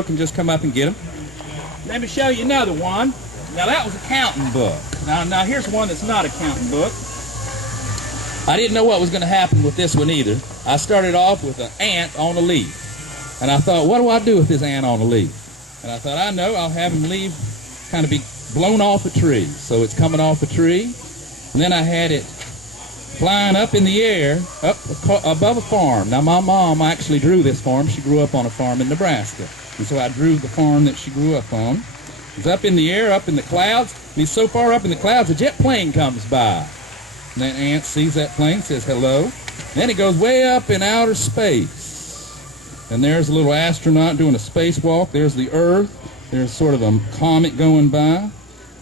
can just come up and get them. Let me show you another one. Now that was a counting book. Now here's one that's not a counting book. I didn't know what was going to happen with this one either. I started off with an ant on a leaf. And I thought, what do I do with this ant on a leaf? And I thought, I know, I'll have him leave, kind of be blown off a tree. So it's coming off a tree. And then I had it flying up in the air, up above a farm. Now my mom actually drew this farm. She grew up on a farm in Nebraska. And so I drew the farm that she grew up on. It's up in the air, up in the clouds. And he's so far up in the clouds, a jet plane comes by. And that ant sees that plane, says hello. Then it goes way up in outer space. And there's a little astronaut doing a spacewalk. There's the Earth. There's sort of a comet going by.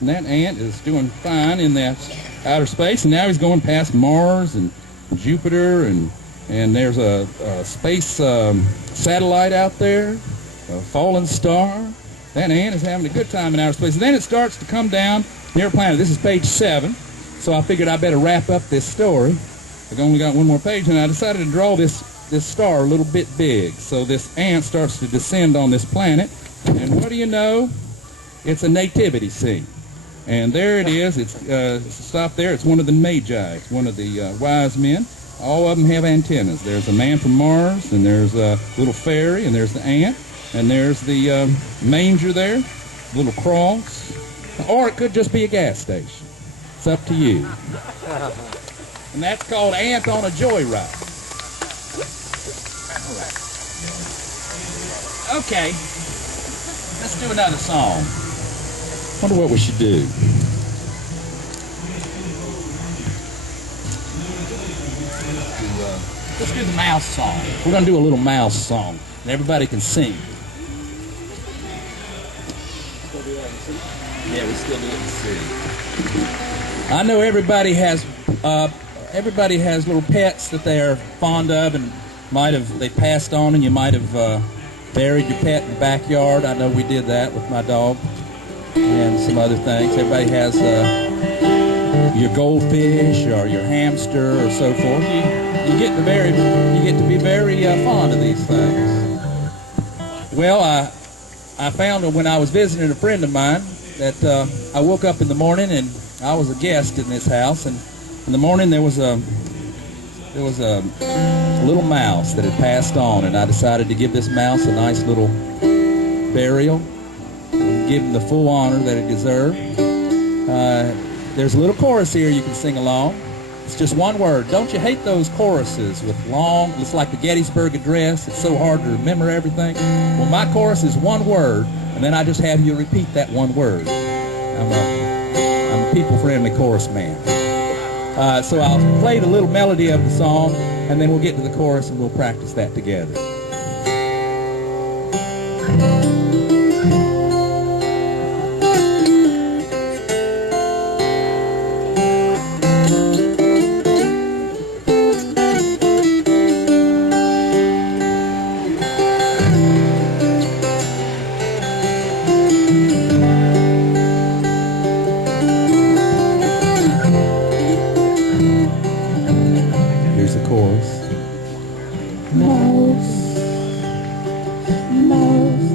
And that ant is doing fine in that outer space. And now he's going past Mars and Jupiter. And there's a space satellite out there. A fallen star. That ant is having a good time in outer space. And then it starts to come down near a planet. This is page 7. So I figured I better wrap up this story. I've only got one more page, and I decided to draw this star a little bit big. So this ant starts to descend on this planet. And what do you know? It's a nativity scene. And there it is. It's stop there. It's one of the magi. It's one of the wise men. All of them have antennas. There's a man from Mars, and there's a little fairy, and there's the ant. And there's the manger there, little cross. Or it could just be a gas station. It's up to you. And that's called Ant on a Joyride. Okay, let's do another song. Wonder what we should do. Let's do the mouse song. We're going to do a little mouse song, and everybody can sing. Yeah, we still do it in C. I know everybody has little pets that they are fond of, and they passed on, and you might have buried your pet in the backyard. I know we did that with my dog and some other things. Everybody has your goldfish or your hamster or so forth. You get to be very fond of these things. Well, I found when I was visiting a friend of mine that I woke up in the morning, and I was a guest in this house, and in the morning there was a little mouse that had passed on, and I decided to give this mouse a nice little burial and give him the full honor that it deserved. There's a little chorus here you can sing along. It's just one word. Don't you hate those choruses with long, it's like the Gettysburg Address, it's so hard to remember everything. Well, my chorus is one word, and then I just have you repeat that one word. I'm a people-friendly chorus man. So I'll play the little melody of the song, and then we'll get to the chorus and we'll practice that together.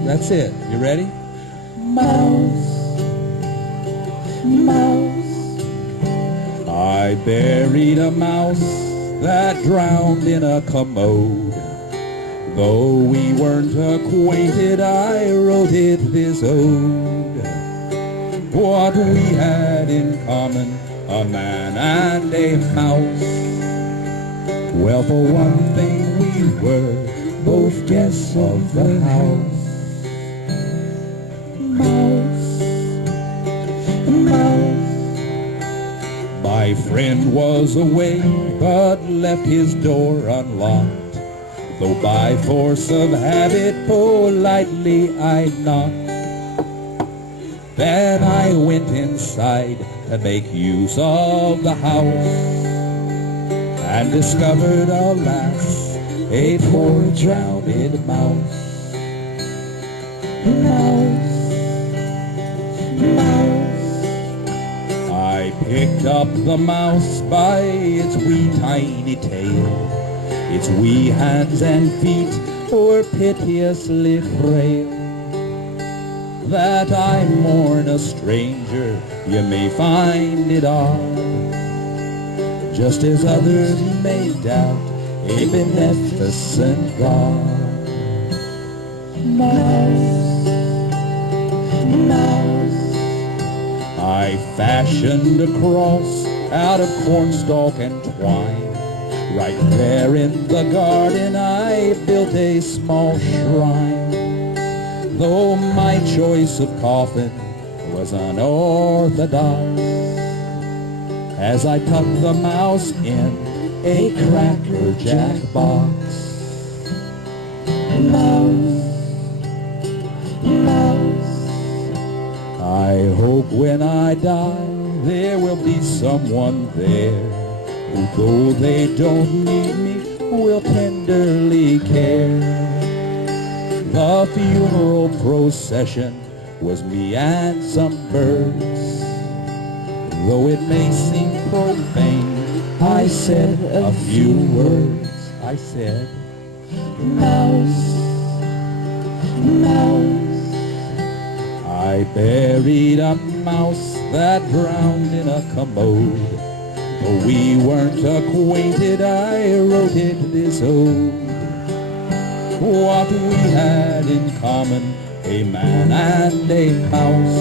That's it. You ready? Mouse, mouse. I buried a mouse that drowned in a commode. Though we weren't acquainted, I wrote it this ode. What we had in common, a man and a mouse. Well, for one thing, we were both guests of the house. My friend was away, but left his door unlocked. Though by force of habit, politely I knocked. Then I went inside to make use of the house, and discovered, alas, a poor drowned mouse. Mouse, mouse. I picked up the mouse by its wee tiny tail. Its wee hands and feet were piteously frail. that I mourn a stranger. You may find it odd, just as others may doubt a beneficent God. Mouse, mouse, I fashioned a cross out of cornstalk and twine. Right there in the garden I built a small shrine. Though my choice of coffin was unorthodox, as I tucked the mouse in a Cracker Jack box. Mouse, mouse, I hope when I die there will be someone there who, though they don't need me, will tenderly care. The funeral procession was me and some birds. Though it may seem profane, I said a few words. I said, mouse, mouse. I buried a mouse that drowned in a commode. Though we weren't acquainted, I wrote it this ode. What we had in common, a man and a mouse.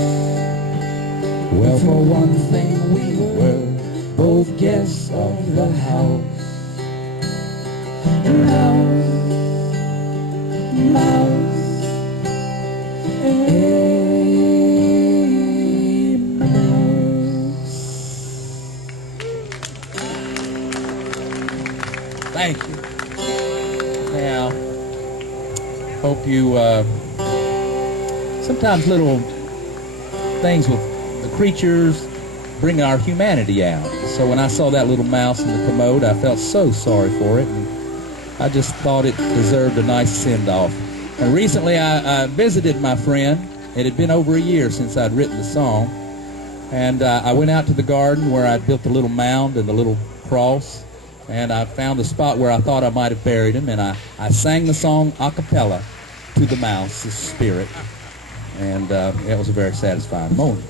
Well, for one thing, we were both guests of the house. Mouse, mouse, a mouse. Thank you. Now, hope you, sometimes little things with the creatures bring our humanity out. So when I saw that little mouse in the commode, I felt so sorry for it, and I just thought it deserved a nice send-off. And recently I visited my friend. It had been over a year since I'd written the song, and I went out to the garden where I'd built the little mound and the little cross, and I found the spot where I thought I might have buried him, and I sang the song a cappella to the mouse's spirit, and it was a very satisfying moment.